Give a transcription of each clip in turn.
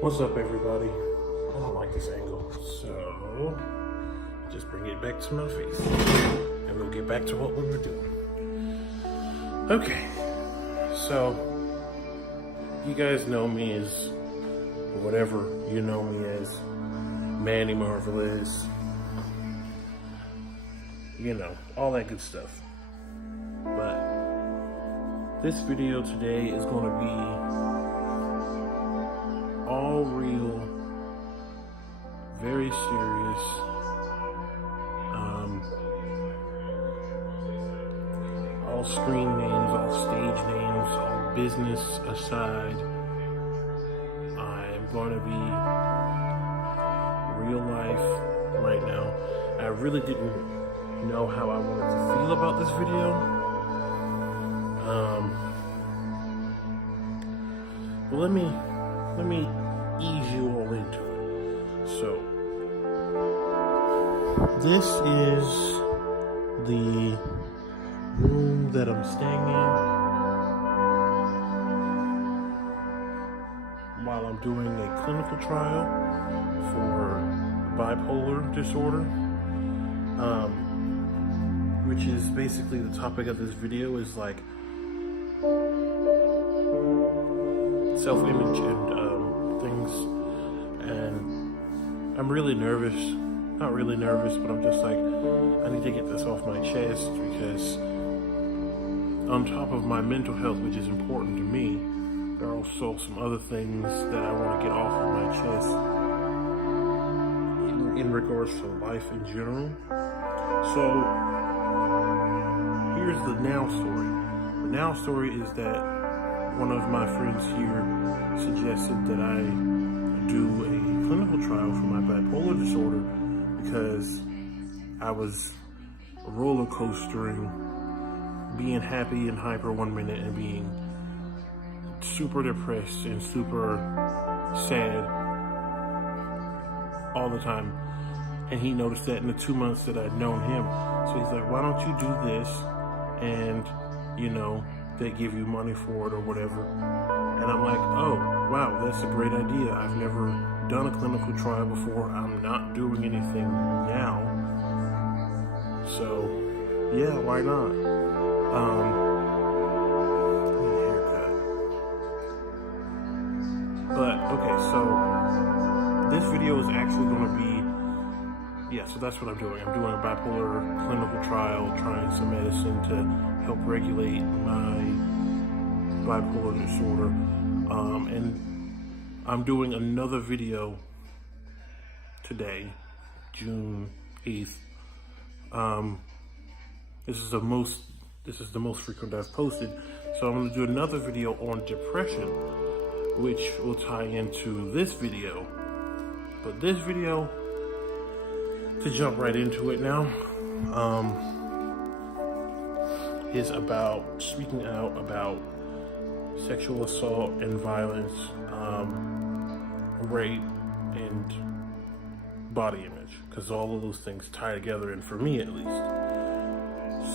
What's up, everybody? I don't like this angle, so just bring it back to my face and we'll get back to what we were doing. Okay, so you guys know me as whatever you know me as, Manny Marvelous, you know, all that good stuff. But this video today is going to be all real, very serious, all screen names, all stage names, all business aside. I am going to be real life right now. I really didn't know how I wanted to feel about this video. But let me ease you all into it. So, this is the room that I'm staying in while I'm doing a clinical trial for bipolar disorder, which is basically the topic of this video is like self-image and things, and I'm really nervous. Not really nervous, but I'm just like, I need to get this off my chest because on top of my mental health, which is important to me, there are also some other things that I want to get off of my chest in regards to life in general. So here's the now story. The now story is that one of my friends here suggested that I do a clinical trial for my bipolar disorder because I was roller coastering, being happy and hyper one minute and being super depressed and super sad all the time. And he noticed that in the 2 months that I'd known him. So he's like, why don't you do this? And, you know, they give you money for it or whatever. And I'm like, oh, wow, that's a great idea. I've never done a clinical trial before. I'm not doing anything now. So, yeah, why not? Need a haircut. But, okay, so this video is actually going to be, so that's what I'm doing. I'm doing a bipolar clinical trial, trying some medicine to help regulate my bipolar disorder. And I'm doing another video today, June 8th. This is the most frequent I've posted. So I'm going to do another video on depression, which will tie into this video. But this video, to jump right into it now, is about speaking out about sexual assault and violence, rape, and body image, because all of those things tie together, and for me at least.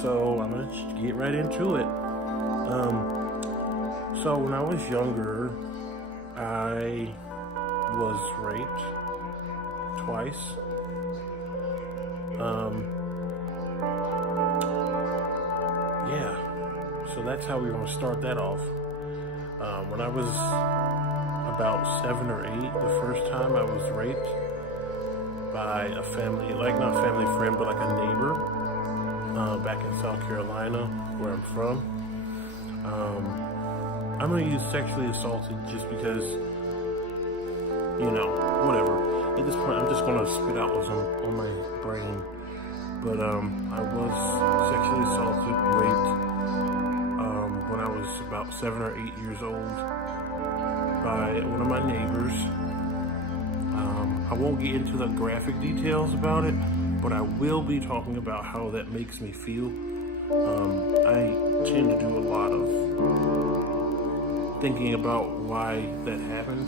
So I'm gonna just get right into it. So when I was younger, I was raped twice. So that's how we're gonna start that off. When I was about 7 or 8, the first time I was raped by a family, like not family friend, but like a neighbor, back in South Carolina, where I'm from. I'm gonna use sexually assaulted just because, you know, whatever. At this point, I'm just gonna spit out what's on my brain. But I was sexually assaulted, raped, when I was about 7 or 8 years old by one of my neighbors. I won't get into the graphic details about it, but I will be talking about how that makes me feel. I tend to do a lot of thinking about why that happened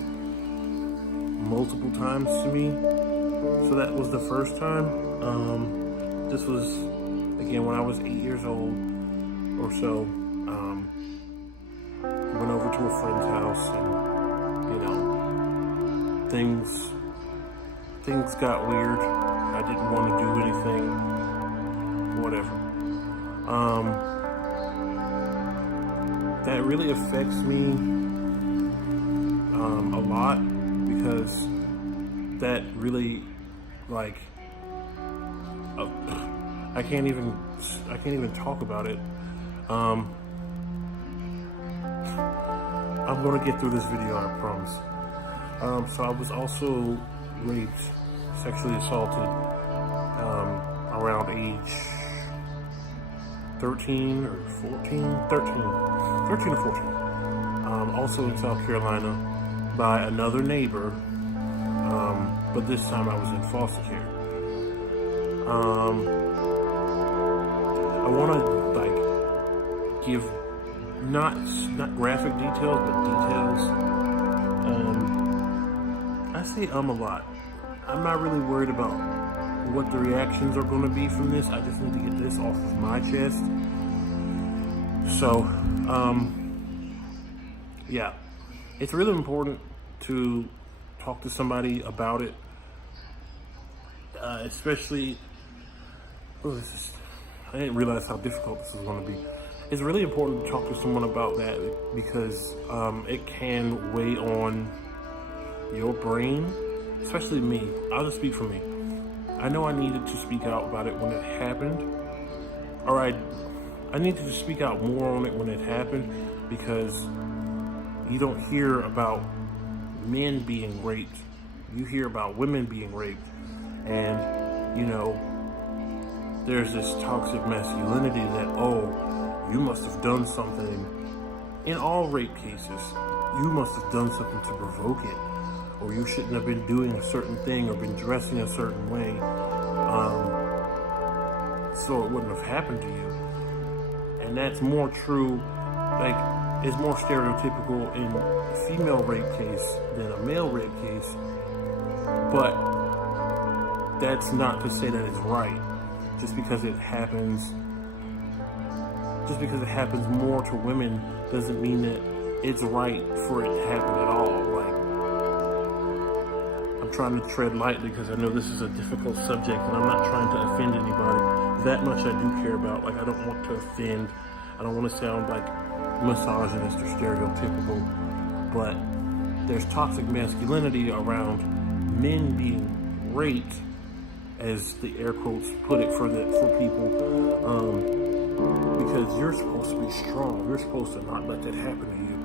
multiple times to me. So that was the first time. This was, again, when I was 8 years old or so. Went over to a friend's house and, you know, things got weird. I didn't want to do anything, whatever. That really affects me a lot, because that really, like, I can't even talk about it. I'm gonna get through this video, I promise. So I was also raped, sexually assaulted, around age 13 or 14, 13 or 14. Also in South Carolina by another neighbor, but this time I was in foster care. I want to like give not graphic details, but details. I say a lot. I'm not really worried about what the reactions are going to be from this. I just need to get this off of my chest. So, yeah, it's really important to talk to somebody about it, especially. I didn't realize how difficult this was going to be. It's really important to talk to someone about that, because it can weigh on your brain, especially me. I'll just speak for me. I know I needed to speak out about it when it happened, or I needed to speak out more on it when it happened, because you don't hear about men being raped. You hear about women being raped, and you know, there's this toxic masculinity that, oh, you must have done something. In all rape cases, you must have done something to provoke it, or you shouldn't have been doing a certain thing or been dressing a certain way, so it wouldn't have happened to you. And that's more true, like, it's more stereotypical in a female rape case than a male rape case, but that's not to say that it's right. Just because it happens more to women doesn't mean that it's right for it to happen at all. Like, I'm trying to tread lightly because I know this is a difficult subject, and I'm not trying to offend anybody. That much I do care about. Like, I don't want to offend. I don't want to sound like misogynist or stereotypical, but there's toxic masculinity around men being raped, as the air quotes put it for people, because you're supposed to be strong. You're supposed to not let that happen to you,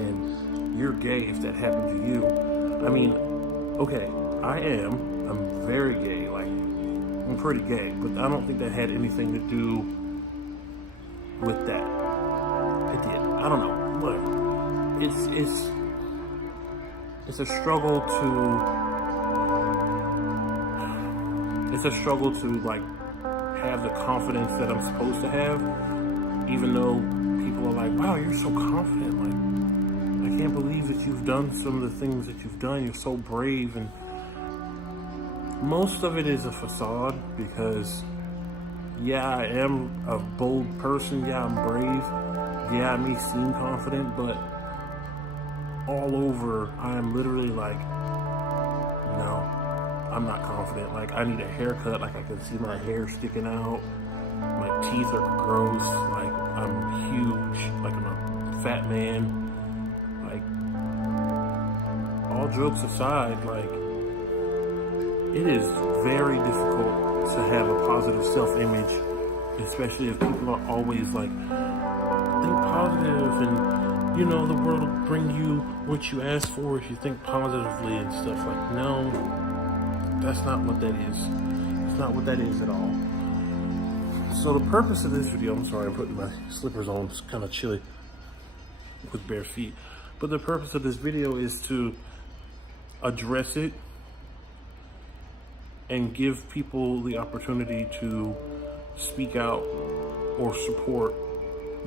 and you're gay if that happened to you. I mean, okay, I'm very gay, like, I'm pretty gay, but I don't think that had anything to do with that. It did. I don't know, whatever. It's a struggle to like have the confidence that I'm supposed to have, even though people are like, wow, you're so confident, like, I can't believe that you've done some of the things that you've done, you're so brave. And most of it is a facade, because yeah, I am a bold person, yeah, I'm brave, yeah, I may seem confident, but all over I am literally like, no, I'm not confident. Like, I need a haircut, like I can see my hair sticking out, my teeth are gross, like I'm huge, like I'm a fat man. Like, all jokes aside, like, it is very difficult to have a positive self-image, especially if people are always like, think positive, and you know, the world will bring you what you ask for if you think positively and stuff. Like, no, that's not what that is. It's not what that is at all. So the purpose of this video, I'm sorry, I'm putting my slippers on, it's kind of chilly with bare feet. But the purpose of this video is to address it and give people the opportunity to speak out or support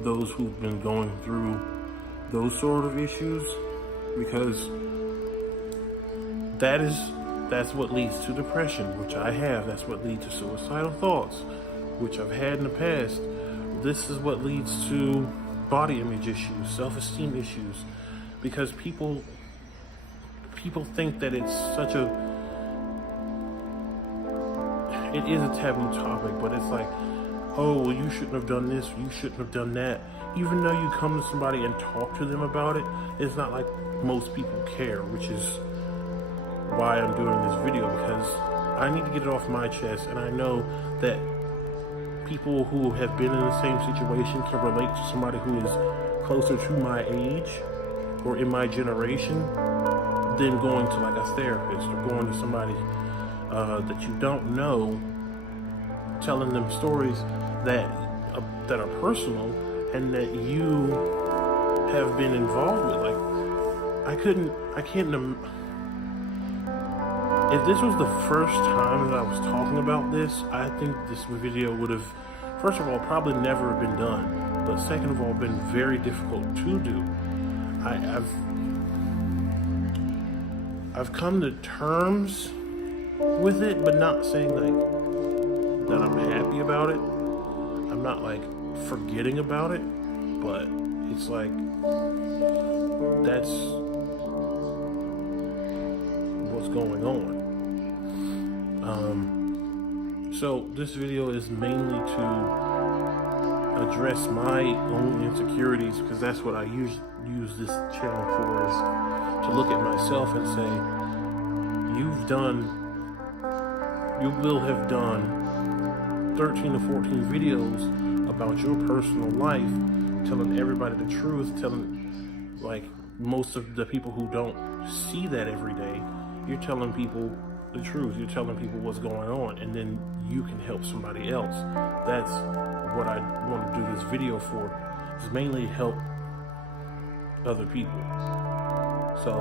those who've been going through those sort of issues, because that's what leads to depression, which I have. That's what leads to suicidal thoughts, which I've had in the past. This is what leads to body image issues, self-esteem issues, because people people think that it's such a, it is a taboo topic, but it's like, oh, well, you shouldn't have done this, you shouldn't have done that. Even though you come to somebody and talk to them about it, it's not like most people care, which is why I'm doing this video, because I need to get it off my chest, and I know that people who have been in the same situation can relate to somebody who is closer to my age or in my generation than going to like a therapist or going to somebody that you don't know, telling them stories that are personal and that you have been involved with. Like, if this was the first time that I was talking about this, I think this video would have, first of all, probably never been done, but second of all, been very difficult to do. I've come to terms with it, but not saying like that I'm happy about it. I'm not like forgetting about it, but it's like that's what's going on. So this video is mainly to address my own insecurities, because that's what I use this channel for, is to look at myself and say, you will have done 13 to 14 videos about your personal life, telling everybody the truth, telling, like, most of the people who don't see that every day, you're telling people the truth, you're telling people what's going on, and then you can help somebody else. That's what I want to do this video for, is mainly help other people. So,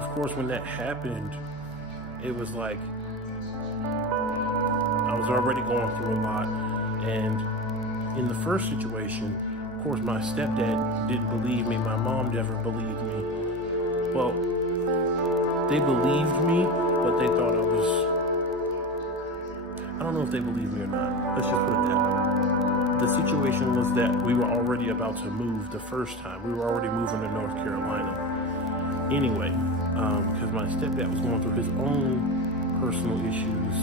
of course, when that happened, it was like, I was already going through a lot, and in the first situation, of course, my stepdad didn't believe me, my mom never believed me. Well, they believed me, but they thought I was, I don't know if they believed me or not, let's just put it that way. The situation was that we were already about to move the first time. We were already moving to North Carolina. Anyway, because my stepdad was going through his own personal issues,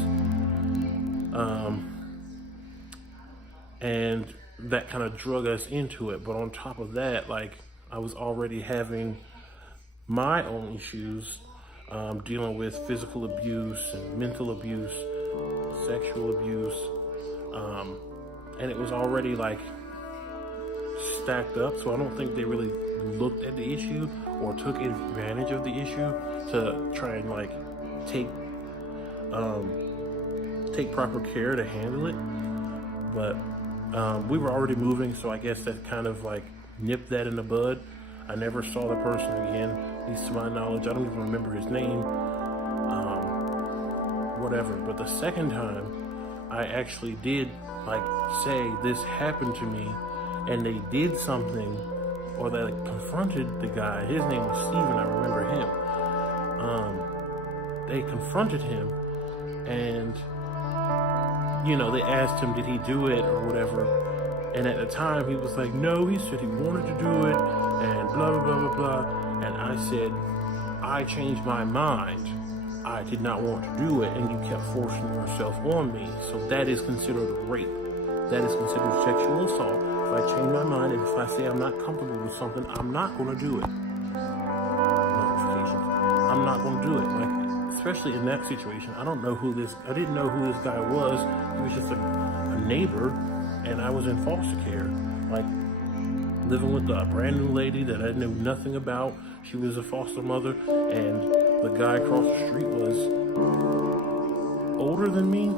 and that kind of drug us into it. But on top of that, like, I was already having my own issues, dealing with physical abuse and mental abuse, sexual abuse, and it was already like stacked up. So I don't think they really looked at the issue or took advantage of the issue to try and like take proper care to handle it. But we were already moving, so I guess that kind of like nipped that in the bud. I never saw the person again, at least to my knowledge. I don't even remember his name, whatever. But the second time, I actually did like say this happened to me, and they did something, or they like confronted the guy. His name was Steven, I remember him. They confronted him, and you know, they asked him, did he do it or whatever? And at the time, he was like, no, he said he wanted to do it, and blah, blah, blah, blah, blah. And I said, I changed my mind. I did not want to do it, and you kept forcing yourself on me. So that is considered rape. That is considered sexual assault. If I change my mind, and if I say I'm not comfortable with something, I'm not going to do it. Notifications. I'm not going to do it. Like, especially in that situation, I didn't know who this guy was. He was just a neighbor, and I was in foster care, like living with a brand new lady that I knew nothing about. She was a foster mother, and the guy across the street was older than me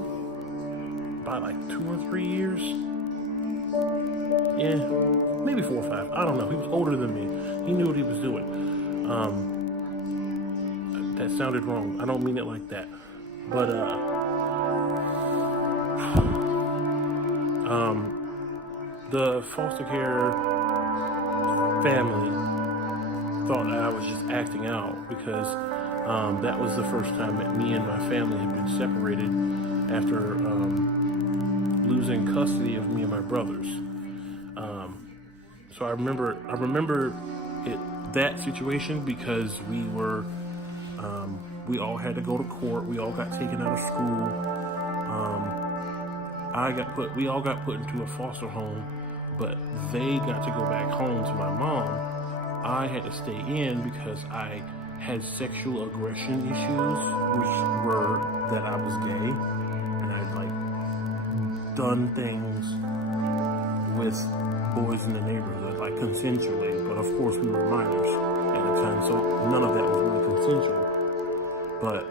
by like 2 or 3 years. Yeah, maybe 4 or 5. I don't know. He was older than me. He knew what he was doing. That sounded wrong. I don't mean it like that. But, the foster care family thought that I was just acting out, because that was the first time that me and my family had been separated after losing custody of me and my brothers. So I remember it that situation because we all had to go to court. We all got taken out of school. We all got put into a foster home, but they got to go back home to my mom. I had to stay in because I had sexual aggression issues, which were that I was gay, and I'd done things with boys in the neighborhood, consensually, but of course we were minors at the time, so none of that was really consensual. But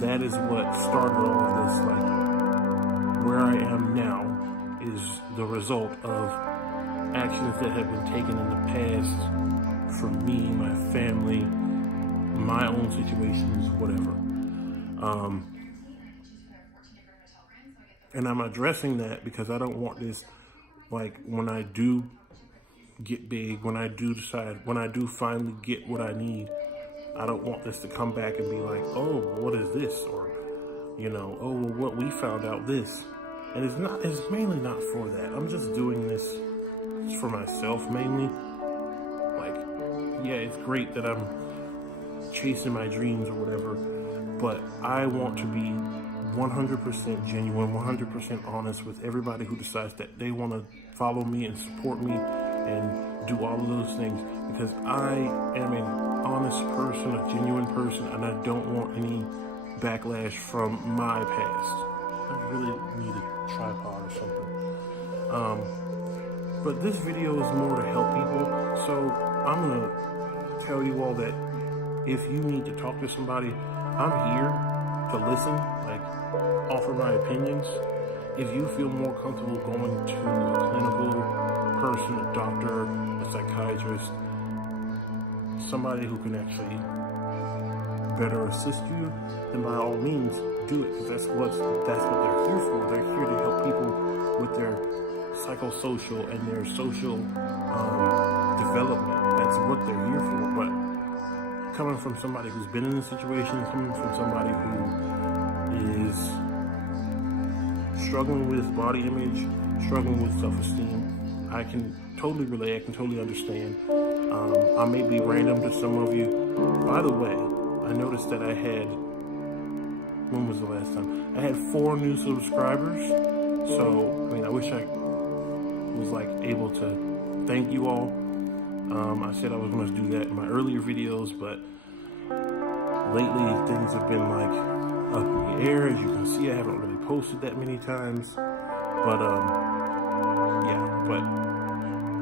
that is what started all of this. Where I am now is the result of actions that have been taken in the past from me, my family, my own situations, whatever. And I'm addressing that because I don't want this, when I do get big, when I do finally get what I need, I don't want this to come back and be like, oh, what is this? Or, oh, well, what we found out this. And it's mainly not for that. I'm just doing this for myself mainly. Yeah, it's great that I'm chasing my dreams or whatever, but I want to be 100% genuine, 100% honest with everybody who decides that they want to follow me and support me and do all of those things, because I am an honest person, a genuine person, and I don't want any backlash from my past. I really need a tripod or something. But this video is more to help people, so I'm going to tell you all that if you need to talk to somebody, I'm here to listen, offer my opinions. If you feel more comfortable going to a clinical person, a doctor, a psychiatrist, somebody who can actually better assist you, then by all means do it, because that's what they're here for. They're here to help people with their psychosocial and their social development. That's what they're here for. But coming from somebody who's been in a situation, coming from somebody who is struggling with body image, struggling with self-esteem, I can totally relate, I can totally understand. I may be random to some of you. By the way, I noticed that I had, when was the last time? I had 4 new subscribers. So, I wish I was able to thank you all. I said I was going to do that in my earlier videos, but lately things have been up in the air. As you can see, I haven't really posted that many times. But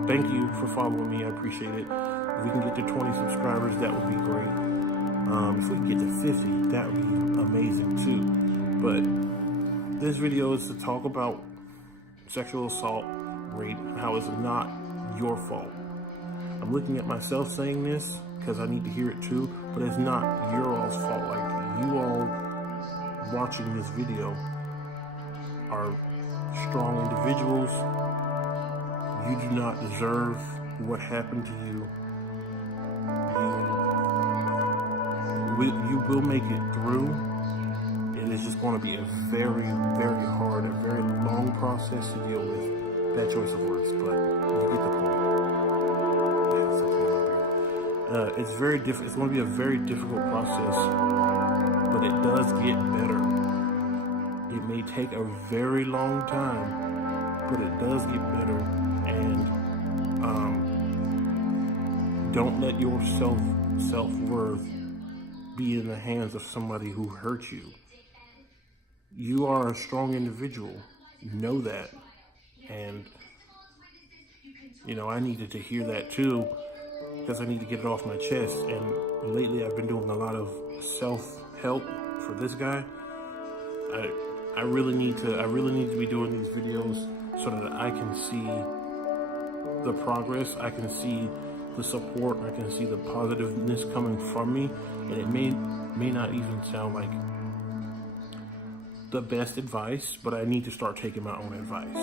thank you for following me. I appreciate it. If we can get to 20 subscribers, that would be great. If we can get to 50, that would be amazing too. But this video is to talk about sexual assault, rape, how it's not your fault. I'm looking at myself saying this because I need to hear it too, but it's not your all's fault. You all watching this video are strong individuals. You do not deserve what happened to you. You will make it through. It is just going to be a very, very hard, a very long process to deal with. Bad choice of words, but you get the point. It's very difficult. It's going to be a very difficult process, but it does get better. It may take a very long time, but it does get better. And don't let your self-worth be in the hands of somebody who hurt you. You are a strong individual. Know that. And, I needed to hear that too, because I need to get it off my chest. And lately I've been doing a lot of self-help for this guy. I really need to be doing these videos so that I can see the progress, I can see the support, I can see the positiveness coming from me. And it may not even sound like the best advice, but I need to start taking my own advice.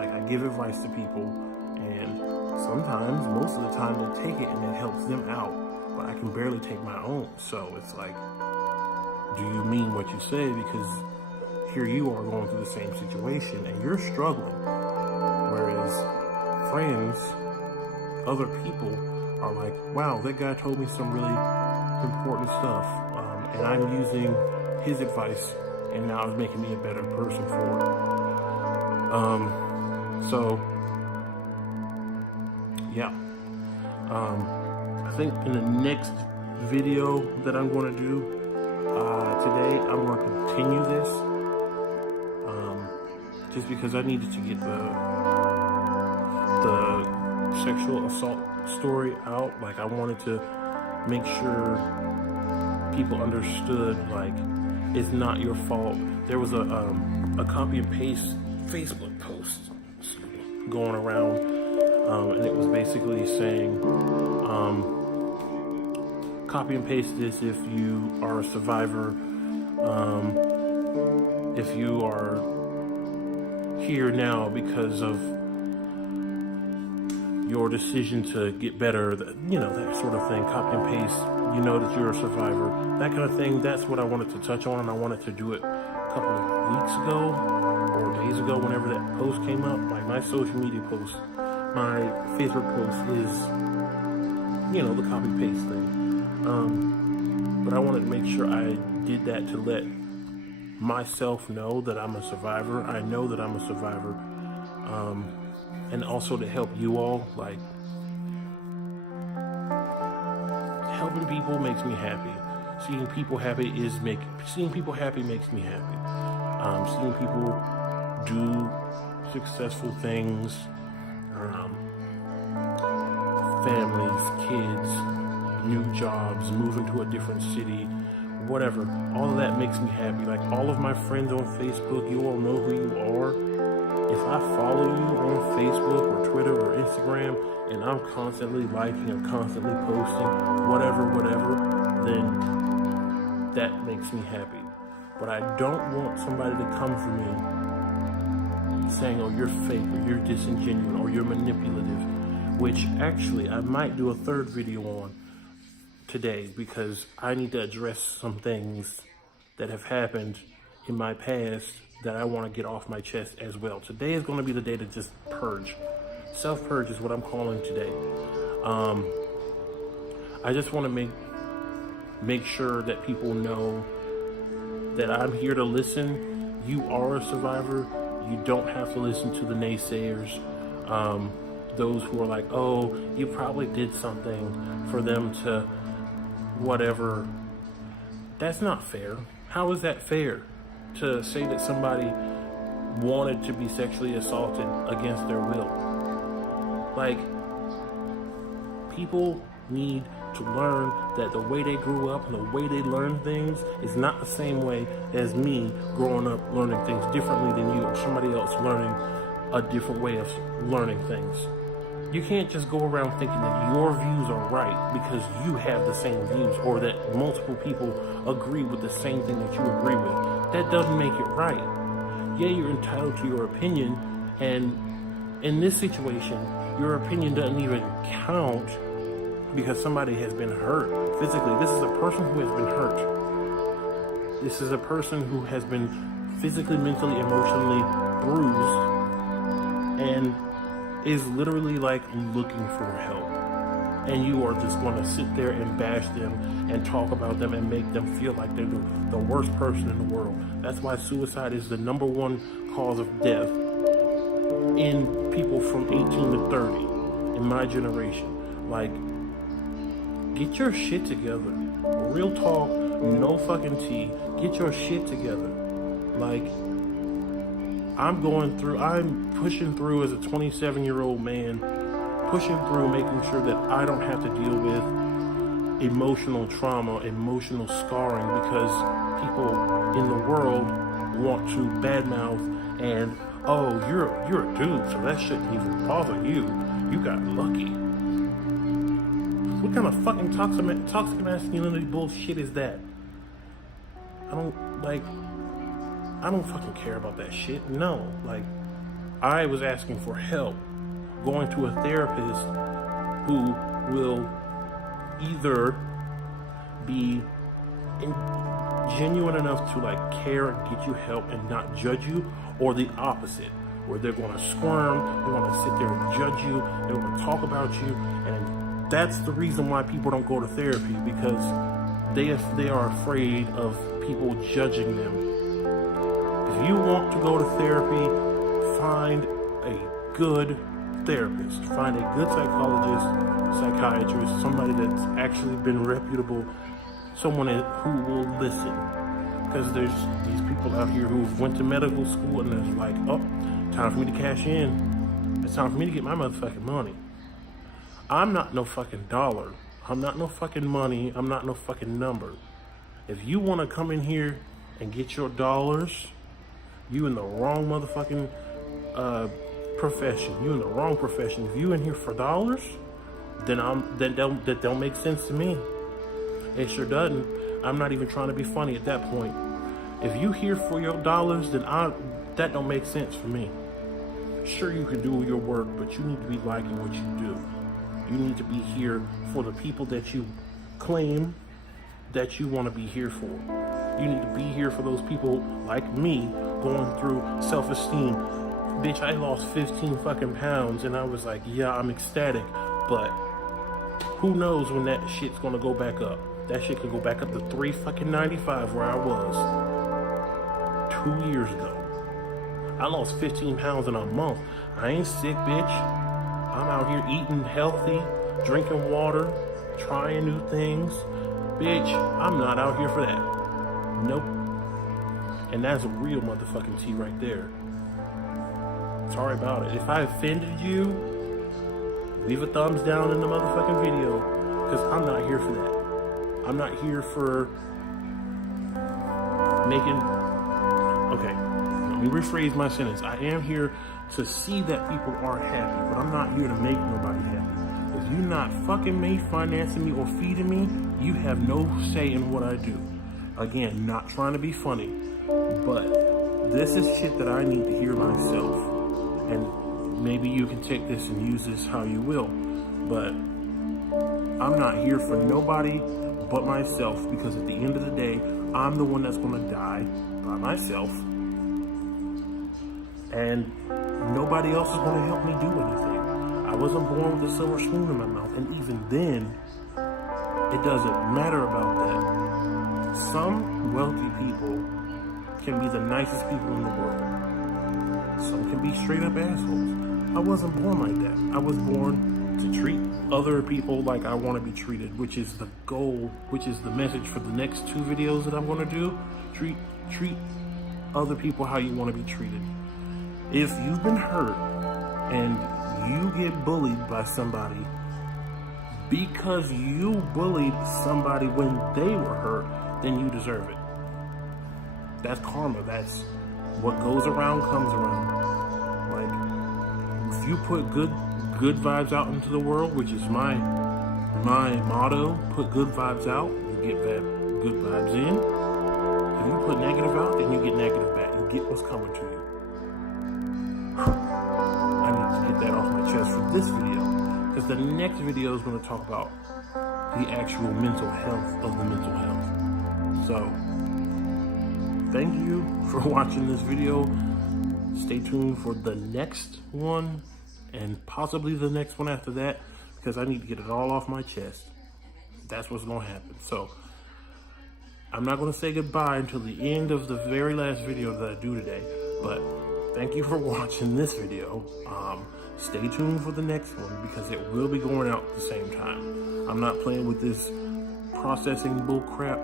I give advice to people, and sometimes, most of the time, they take it and it helps them out, but I can barely take my own. So it's do you mean what you say? Because here you are going through the same situation and you're struggling, whereas friends, other people are like, wow, that guy told me some really important stuff, and I'm using his advice, and now it's making me a better person for it. So yeah, I think in the next video that I'm going to do today, I'm going to continue this, just because I needed to get the sexual assault story out. Like, I wanted to make sure people understood, like, it's not your fault. There was a copy and paste Facebook post going around, and it was basically saying, copy and paste this if you are a survivor, if you are here now because of your decision to get better, you know, that sort of thing. Copy and paste, you know that you're a survivor, that kind of thing. That's what I wanted to touch on, and I wanted to do it a couple of weeks ago or days ago, whenever that post came up. Like, my social media post, my Facebook post is, you know, the copy paste thing. But I wanted to make sure I did that to let myself know that I'm a survivor. I know that I'm a survivor. And also to help you all. Like, helping people makes me happy. Seeing people happy makes me happy. Seeing people do successful things, families, kids, new jobs, moving to a different city, whatever. All of that makes me happy. Like, all of my friends on Facebook, you all know who you are. If I follow you on Facebook or Twitter or Instagram, and I'm constantly liking or constantly posting, whatever, then that makes me happy. But I don't want somebody to come for me saying, oh, you're fake, or you're disingenuous, or you're manipulative, which actually I might do a third video on today, because I need to address some things that have happened in my past that I want to get off my chest as well. Today is going to be the day to just purge. Self-purge is what I'm calling today. I just want to make sure that people know that I'm here to listen. You are a survivor. You don't have to listen to the naysayers. Those who are like, oh, you probably did something for them to whatever. That's not fair. How is that fair? To say that somebody wanted to be sexually assaulted against their will. Like, people need to learn that the way they grew up and the way they learn things is not the same way as me growing up learning things differently than you, or somebody else learning a different way of learning things. You can't just go around thinking that your views are right because you have the same views, or that multiple people agree with the same thing that you agree with. That doesn't make it right. Yeah, you're entitled to your opinion, and in this situation, your opinion doesn't even count because somebody has been hurt physically. This is a person who has been hurt. This is a person who has been physically, mentally, emotionally bruised, and is literally like looking for help. And you are just going to sit there and bash them and talk about them and make them feel like they're the worst person in the world. That's why suicide is the #1 cause of death in people from 18 to 30 in my generation. Like, get your shit together. Real talk, no fucking tea. Get your shit together. Like, I'm pushing through as a 27-year-old man, pushing through, making sure that I don't have to deal with emotional trauma, emotional scarring, because people in the world want to badmouth and, oh, you're a dude, so that shouldn't even bother you. You got lucky. What kind of fucking toxic masculinity bullshit is that? I don't fucking care about that shit. No, like, I was asking for help, going to a therapist who will either be genuine enough to like care and get you help and not judge you, or the opposite, where they're going to squirm, they're going to sit there and judge you, they're going to talk about you and that's the reason why people don't go to therapy, because they are afraid of people judging them. If you want to go to therapy, find a good therapist, find a good psychologist, psychiatrist, somebody that's actually been reputable, someone who will listen. Because there's these people out here who went to medical school and it's like, oh, time for me to cash in. It's time for me to get my motherfucking money. I'm not no fucking dollar. I'm not no fucking money. I'm not no fucking number. If you want to come in here and get your dollars, you in the wrong motherfucking profession. You in the wrong profession. If you in here for dollars, then that don't make sense to me. It sure doesn't. I'm not even trying to be funny at that point. If you here for your dollars, then that don't make sense for me. Sure, you can do your work, but you need to be liking what you do. You need to be here for the people that you claim that you want to be here for. You need to be here for those people like me going through self-esteem. Bitch, I lost 15 fucking pounds and I was like, yeah, I'm ecstatic, but who knows when that shit's gonna go back up. That shit could go back up to $3.95 where I was 2 years ago. I lost 15 pounds in a month. I ain't sick, bitch. I'm out here eating healthy, drinking water, trying new things. Bitch, I'm not out here for that. Nope. And that's a real motherfucking tea right there. Sorry about it. If I offended you, leave a thumbs down in the motherfucking video, because I'm not here for that. I'm not here for making... Okay, let me rephrase my sentence. I am here to see that people are happy, but I'm not here to make nobody happy. If you're not fucking me, financing me, or feeding me, you have no say in what I do. Again, not trying to be funny, but this is shit that I need to hear myself. And maybe you can take this and use this how you will, but I'm not here for nobody but myself, because at the end of the day, I'm the one that's gonna die by myself, and nobody else is gonna help me do anything. I wasn't born with a silver spoon in my mouth, and even then, it doesn't matter about that. Some wealthy people can be the nicest people in the world. Some can be straight up assholes. I wasn't born like that. I was born to treat other people like I want to be treated, which is the goal, which is the message for the next 2 videos that I'm going to do. Treat other people how you want to be treated. If you've been hurt and you get bullied by somebody because you bullied somebody when they were hurt, then you deserve it. That's karma. That's what goes around comes around. Like, if you put good vibes out into the world, which is my motto, put good vibes out, you get good vibes in. If you put negative out, then you get negative back. You get what's coming to you. I need to get that off my chest for this video, because the next video is going to talk about the actual mental health of the mental health. So, thank you for watching this video. Stay tuned for the next one, and possibly the next one after that, because I need to get it all off my chest. That's what's going to happen. So, I'm not going to say goodbye until the end of the very last video that I do today, but thank you for watching this video. Stay tuned for the next one, because it will be going out at the same time. I'm not playing with this processing bull crap.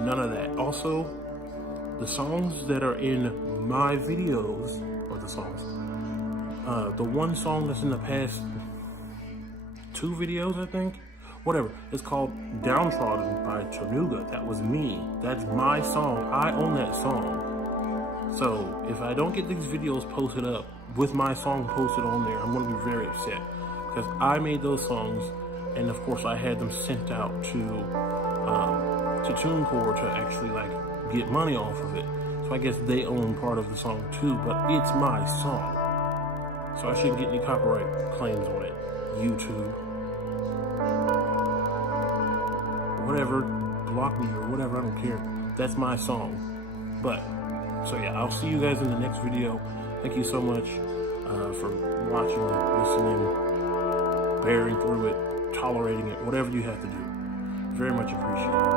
None of that. Also, the songs that are in my videos, or the songs, the one song that's in the past 2 videos, I think, whatever, it's called Downtrodden by Tornuga. That was me. That's my song. I own that song. So if I don't get these videos posted up with my song posted on there, I'm going to be very upset, because I made those songs, and of course I had them sent out to TuneCore to actually like get money off of it. So I guess they own part of the song too, but it's my song, so I shouldn't get any copyright claims on it. YouTube, whatever, block me or whatever, I don't care. That's my song. But so yeah, I'll see you guys in the next video. Thank you so much for watching, listening, bearing through it. tolerating it, whatever you have to do. Very much appreciated.